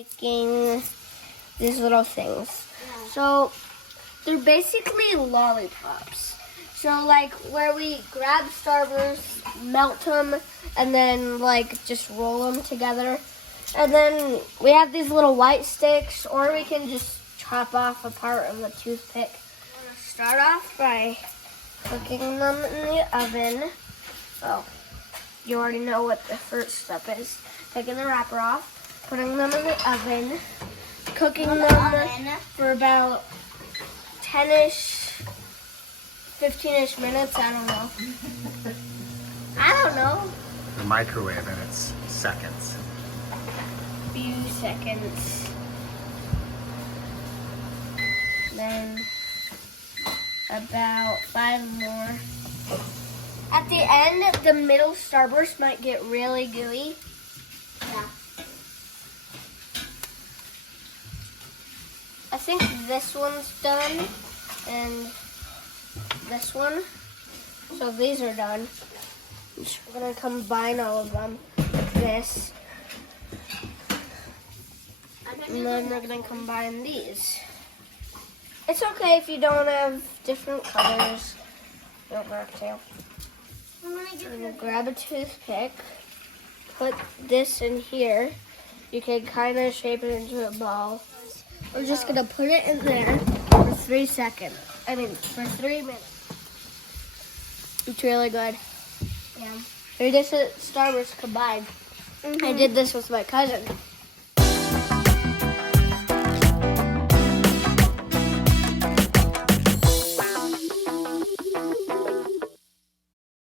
making these little things. So they're basically lollipops. So like where we grab Starburst, melt them, and then like just roll them together. And then we have these little white sticks, or we can just chop off a part of the toothpick. I'm gonna start off by cooking them in the oven. Oh, you already know what the first step is. Taking the wrapper off, putting them in the oven, cooking them for about 10-ish, 15-ish minutes, I don't know. I don't know. The microwave and it's seconds. Few seconds. Then about 5 more. At the end, the middle Starburst might get really gooey. Yeah. I think this one's done, and this one. So these are done. We're gonna combine all of them with this. And then we're gonna combine these. It's okay if you don't have different colors. Don't have to. I'm gonna grab a toothpick, put this in here. You can kind of shape it into a ball. We're just gonna put it in there for 3 seconds. For 3 minutes. It's really good. Yeah. We just Starburst combined. I did this with my cousin.